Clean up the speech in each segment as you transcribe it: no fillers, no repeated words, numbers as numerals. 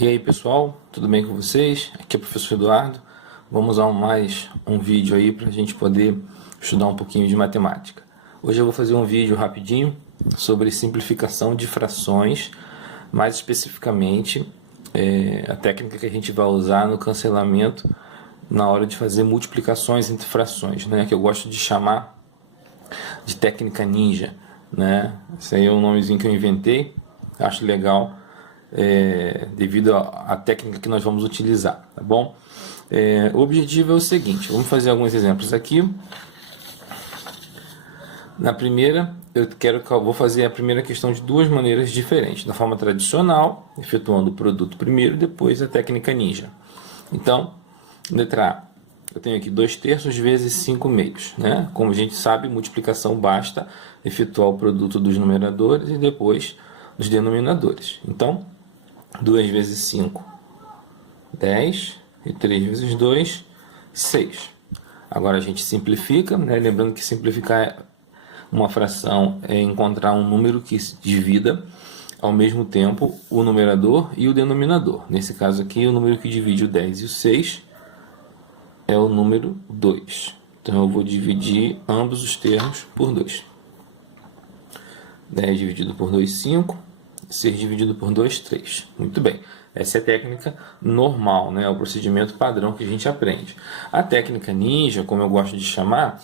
E aí pessoal, tudo bem com vocês? Aqui é o professor Eduardo. Vamos a mais um vídeo aí para a gente poder estudar um pouquinho de matemática. Hoje eu vou fazer um vídeo rapidinho sobre simplificação de frações, mais especificamente a técnica que a gente vai usar no cancelamento na hora de fazer multiplicações entre frações, né? Que eu gosto de chamar de técnica ninja, né? Esse aí é um nomezinho que eu inventei, acho legal. Devido à técnica que nós vamos utilizar, tá bom? O objetivo é o seguinte, vamos fazer alguns exemplos aqui. Na primeira, vou fazer a primeira questão de duas maneiras diferentes, da forma tradicional, efetuando o produto primeiro, depois a técnica ninja. Então, letra A, eu tenho aqui 2/3 vezes 5/2, né? Como a gente sabe, multiplicação basta efetuar o produto dos numeradores e depois dos denominadores. Então, 2 vezes 5, 10, e 3 vezes 2, 6. Agora a gente simplifica, né? Lembrando que simplificar uma fração é encontrar um número que divida ao mesmo tempo o numerador e o denominador. Nesse caso aqui, o número que divide o 10 e o 6 é o número 2. Então eu vou dividir ambos os termos por 2. 10 dividido por 2, 5. 6 dividido por 2, 3. Muito bem. Essa é a técnica normal, né? É o procedimento padrão que a gente aprende. A técnica ninja, como eu gosto de chamar,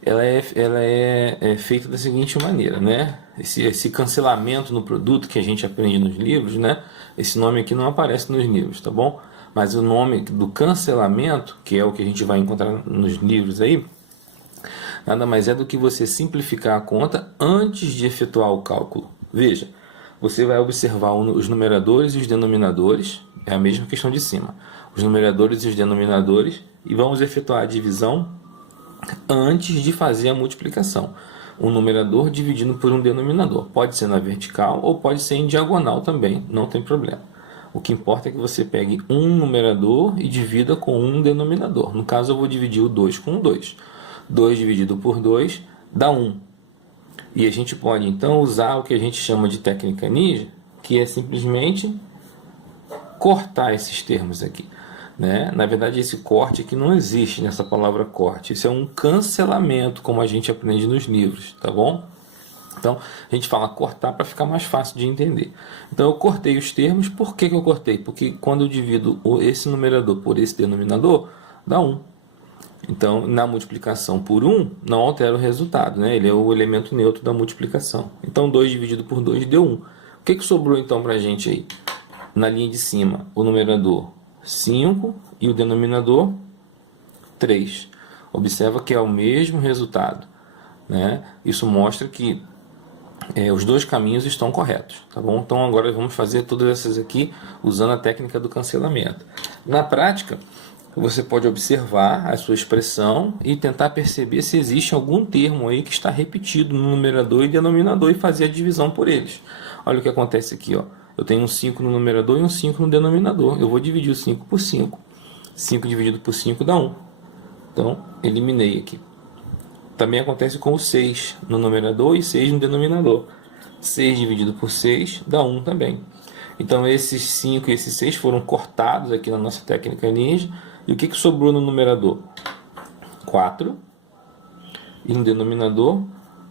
ela é feita da seguinte maneira, né? Esse cancelamento no produto que a gente aprende nos livros, né? Esse nome aqui não aparece nos livros, tá bom? Mas o nome do cancelamento, que é o que a gente vai encontrar nos livros aí, nada mais é do que você simplificar a conta antes de efetuar o cálculo. Veja, você vai observar os numeradores e os denominadores, é a mesma questão de cima, os numeradores e os denominadores, e vamos efetuar a divisão antes de fazer a multiplicação. Um numerador dividindo por um denominador, pode ser na vertical ou pode ser em diagonal também, não tem problema. O que importa é que você pegue um numerador e divida com um denominador. No caso eu vou dividir o 2 com o 2. 2 dividido por 2 dá 1. E a gente pode então usar o que a gente chama de técnica ninja, que é simplesmente cortar esses termos aqui, né? Na verdade, esse corte aqui não existe nessa palavra corte. Isso é um cancelamento, como a gente aprende nos livros, tá bom? Então, a gente fala cortar para ficar mais fácil de entender. Então, eu cortei os termos. Por que eu cortei? Porque quando eu divido esse numerador por esse denominador, dá 1. Então, na multiplicação por 1, não altera o resultado, né? Ele é o elemento neutro da multiplicação. Então, 2 dividido por 2 deu 1. O que sobrou então para a gente aí? Na linha de cima, o numerador 5 e o denominador 3. Observa que é o mesmo resultado, né? Isso mostra que os dois caminhos estão corretos, tá bom? Então, agora vamos fazer todas essas aqui usando a técnica do cancelamento. Na prática, você pode observar a sua expressão e tentar perceber se existe algum termo aí que está repetido no numerador e denominador e fazer a divisão por eles. Olha o que acontece aqui, ó. Eu tenho um 5 no numerador e um 5 no denominador. Eu vou dividir o 5 por 5. 5 dividido por 5 dá 1. Então, eliminei aqui. Também acontece com o 6 no numerador e 6 no denominador. 6 dividido por 6 dá 1 também. Então, esses 5 e esses 6 foram cortados aqui na nossa técnica ninja. E o que sobrou no numerador? 4. E no denominador,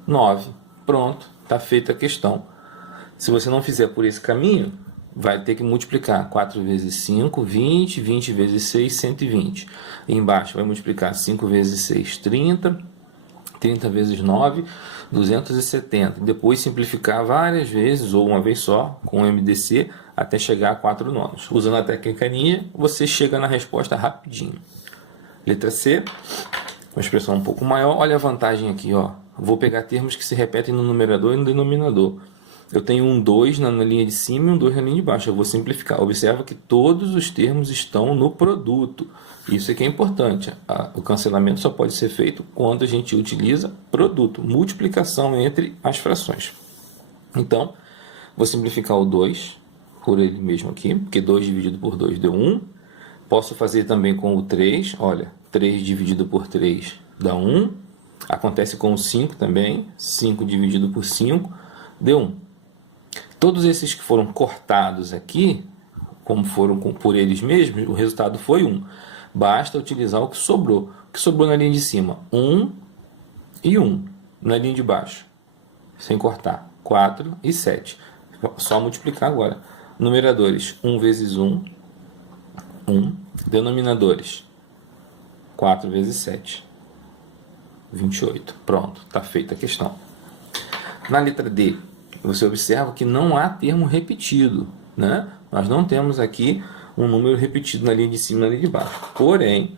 9. Pronto, está feita a questão. Se você não fizer por esse caminho, vai ter que multiplicar 4 vezes 5, 20. 20 vezes 6, 120. E embaixo vai multiplicar 5 vezes 6, 30. 30 vezes 9, 270. Depois simplificar várias vezes, ou uma vez só, com o MDC, até chegar a 4 nonos. Usando a técnica ninja, você chega na resposta rapidinho. Letra C, uma expressão um pouco maior. Olha a vantagem aqui, ó. Vou pegar termos que se repetem no numerador e no denominador. Eu tenho um 2 na linha de cima e um 2 na linha de baixo. Eu vou simplificar. Observa que todos os termos estão no produto. Isso aqui é importante. O cancelamento só pode ser feito quando a gente utiliza produto, multiplicação entre as frações. Então, vou simplificar o 2 por ele mesmo aqui, porque 2 dividido por 2 deu 1. Posso fazer também com o 3. Olha, 3 dividido por 3 dá 1. Acontece com o 5 também. 5 dividido por 5 deu 1. Todos esses que foram cortados aqui, como foram por eles mesmos, o resultado foi 1. Basta utilizar o que sobrou. O que sobrou na linha de cima? 1 e 1. Na linha de baixo, sem cortar, 4 e 7. Só multiplicar agora. Numeradores, 1 vezes 1, 1. Denominadores, 4 vezes 7, 28. Pronto, está feita a questão. Na letra D, você observa que não há termo repetido, né? Nós não temos aqui um número repetido na linha de cima e na linha de baixo. Porém,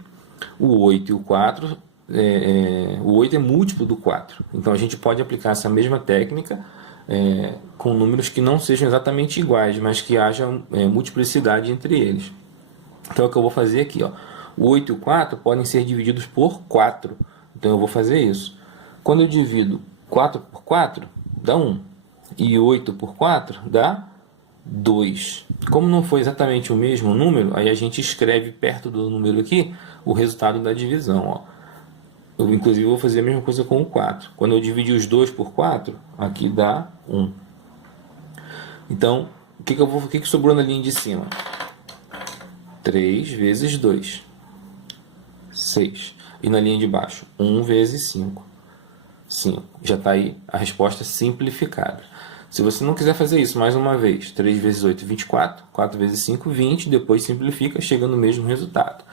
o 8 e o 4, o 8 é múltiplo do 4. Então, a gente pode aplicar essa mesma técnica com números que não sejam exatamente iguais, mas que haja multiplicidade entre eles. Então, o que eu vou fazer aqui, ó, o 8 e o 4 podem ser divididos por 4. Então, eu vou fazer isso. Quando eu divido 4 por 4, dá 1. E 8 por 4 dá 2. Como não foi exatamente o mesmo número, aí a gente escreve perto do número aqui o resultado da divisão. Ó. Eu, inclusive, vou fazer a mesma coisa com o 4. Quando eu dividir os 2 por 4, aqui dá 1. Então, o que sobrou na linha de cima? 3 vezes 2, 6. E na linha de baixo, 1 vezes 5, 5. Já está aí a resposta simplificada. Se você não quiser fazer isso mais uma vez, 3 vezes 8, 24, 4 vezes 5, 20, depois simplifica, chega no mesmo resultado.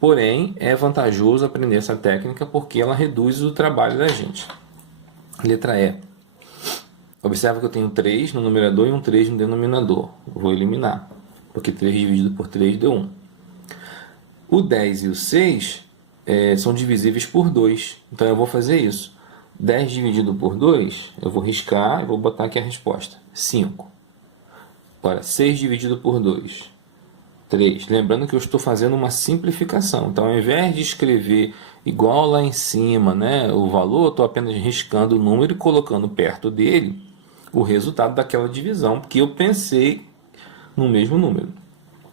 Porém, é vantajoso aprender essa técnica porque ela reduz o trabalho da gente. Letra E. Observa que eu tenho 3 no numerador e um 3 no denominador. Vou eliminar, porque 3 dividido por 3 deu 1. O 10 e o 6 são divisíveis por 2. Então, eu vou fazer isso. 10 dividido por 2, eu vou riscar e vou botar aqui a resposta. 5. Agora, 6 dividido por 2, 3. Lembrando que eu estou fazendo uma simplificação. Então, ao invés de escrever igual lá em cima, né, o valor, eu estou apenas riscando o número e colocando perto dele o resultado daquela divisão, porque eu pensei no mesmo número.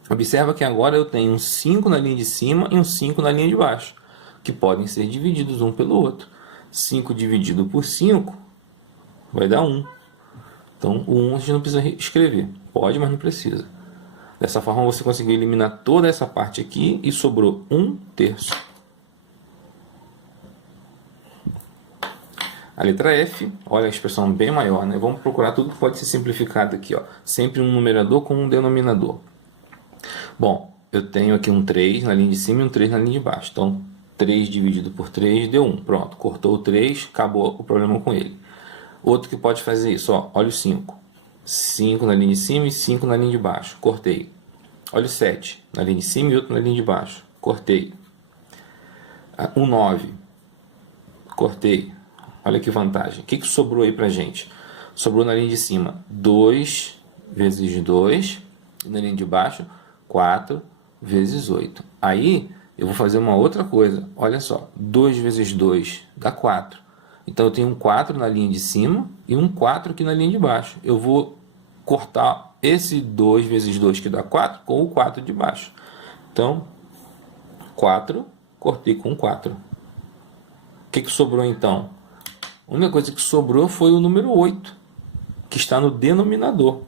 Observa que agora eu tenho um 5 na linha de cima e um 5 na linha de baixo, que podem ser divididos um pelo outro. 5 dividido por 5 vai dar 1. Então, o 1 a gente não precisa escrever. Pode, mas não precisa. Dessa forma, você conseguiu eliminar toda essa parte aqui e sobrou 1/3. A letra F, olha a expressão bem maior, né? Vamos procurar tudo que pode ser simplificado aqui, ó. Sempre um numerador com um denominador. Bom, eu tenho aqui um 3 na linha de cima e um 3 na linha de baixo. Então, 3 dividido por 3 deu 1. Pronto, cortou o 3, acabou o problema com ele. Outro que pode fazer isso, ó, olha o 5. 5 na linha de cima e 5 na linha de baixo. Cortei. Olha o 7 na linha de cima e outro na linha de baixo. Cortei. O 9. Cortei. Olha que vantagem. O que sobrou aí pra gente? Sobrou na linha de cima 2 vezes 2. E na linha de baixo 4 vezes 8. Aí eu vou fazer uma outra coisa. Olha só. 2 vezes 2 dá 4. Então eu tenho um 4 na linha de cima e um 4 aqui na linha de baixo. Eu vou cortar esse 2 vezes 2 que dá 4 com o 4 de baixo. Então, 4, cortei com 4. O que sobrou então? A única coisa que sobrou foi o número 8, que está no denominador.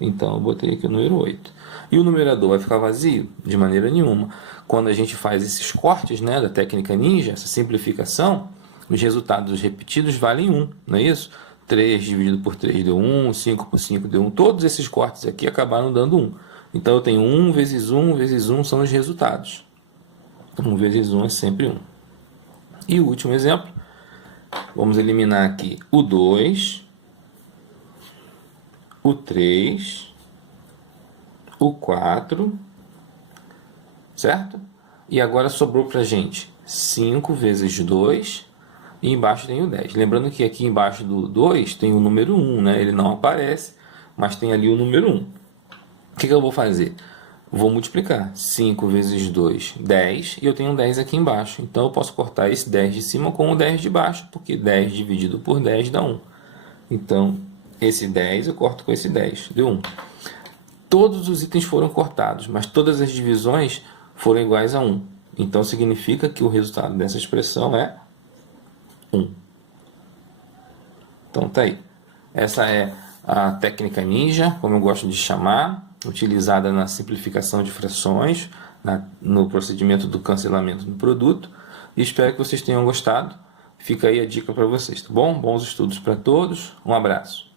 Então, eu botei aqui o número 8. E o numerador vai ficar vazio? De maneira nenhuma. Quando a gente faz esses cortes, né, da técnica ninja, essa simplificação, os resultados repetidos valem 1, não é isso? 3 dividido por 3 deu 1, 5 por 5 deu 1. Todos esses cortes aqui acabaram dando 1. Então, eu tenho 1 vezes 1 vezes 1 são os resultados. 1 vezes 1 é sempre 1. E o último exemplo, vamos eliminar aqui o 2, o 3, o 4, certo? E agora sobrou para a gente 5 vezes 2 e embaixo tem o 10. Lembrando que aqui embaixo do 2 tem o número 1, né? Ele não aparece, mas tem ali o número 1. O que eu vou fazer? Vou multiplicar 5 vezes 2, 10, e eu tenho um 10 aqui embaixo. Então, eu posso cortar esse 10 de cima com o 10 de baixo, porque 10 dividido por 10 dá 1. Então, esse 10 eu corto com esse 10, deu 1. Todos os itens foram cortados, mas todas as divisões foram iguais a 1. Então, significa que o resultado dessa expressão é 1. Então, tá aí. Essa é a técnica ninja, como eu gosto de chamar. utilizada na simplificação de frações, no procedimento do cancelamento do produto. E espero que vocês tenham gostado. Fica aí a dica para vocês, tá bom? Bons estudos para todos. Um abraço.